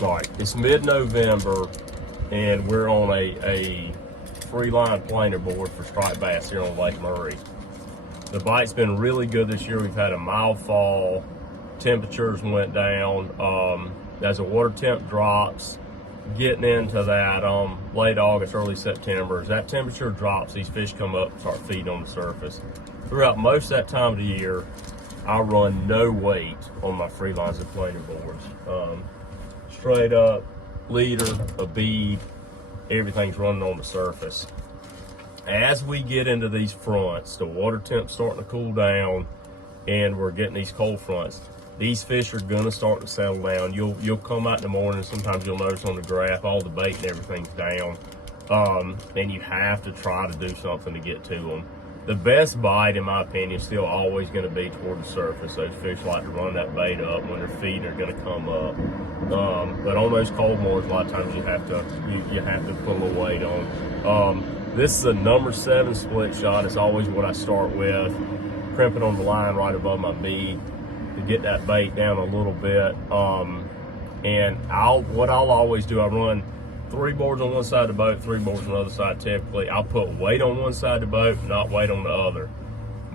Right, it's mid-November, and we're on a free line planer board for striped bass here on Lake Murray. The bite's been really good this year. We've had a mild fall, temperatures went down. As the water temp drops, getting into that late August, early September, as that temperature drops, these fish come up and start feeding on the surface. Throughout most of that time of the year, I run no weight on my free lines and planer boards. Straight up, leader, a bead, everything's running on the surface. As we get into these fronts, the water temp's starting to cool down and we're getting these cold fronts, these fish are gonna start to settle down. You'll come out in the morning, sometimes you'll notice on the graph all the bait and everything's down. And you have to try to do something to get to them. The best bite, in my opinion, is still always going to be toward the surface. Those fish like to run that bait up when they're feeding, they're going to come up. But on those cold moors, a lot of times you have to put a little weight on. This is a number 7 split shot. It's always what I start with, crimping on the line right above my bead to get that bait down a little bit. And what I'll always do, I run 3 boards on one side of the boat, 3 boards on the other side typically. I'll put weight on one side of the boat, not weight on the other.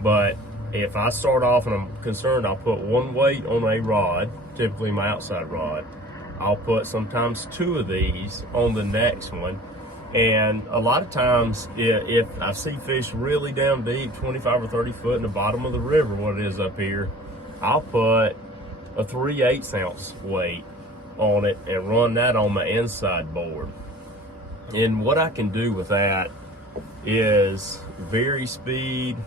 But if I start off and I'm concerned, I'll put 1 weight on a rod, typically my outside rod. I'll put sometimes 2 of these on the next one. And a lot of times, if I see fish really down deep, 25 or 30 foot in the bottom of the river, what it is up here, I'll put a 3/8 ounce weight on it and run that on my inside board. And what I can do with that is vary speed,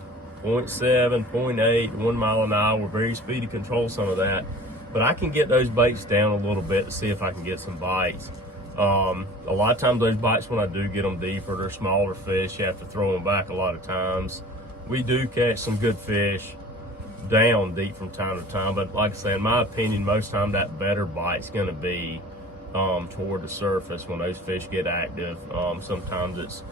0.7, 0.8, 1 mile an hour, vary speed to control some of that. But I can get those baits down a little bit to see if I can get some bites. A lot of times those bites, when I do get them deeper, they're smaller fish. You have to throw them back a lot of times. We do catch some good fish down deep from time to time, but like I say, in my opinion, most time that better bite's going to be toward the surface when those fish get active. Sometimes it's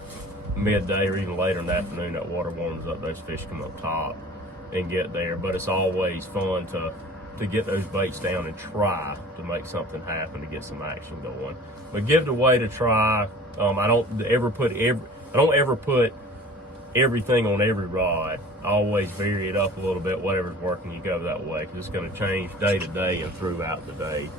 midday or even later in the afternoon, that water warms up, those fish come up top and get there. But it's always fun to get those baits down and try to make something happen, to get some action going. But give it a way to try. I don't ever put everything on every rod. I always vary it up a little bit, whatever's working, you go that way, because it's going to change day to day and throughout the day.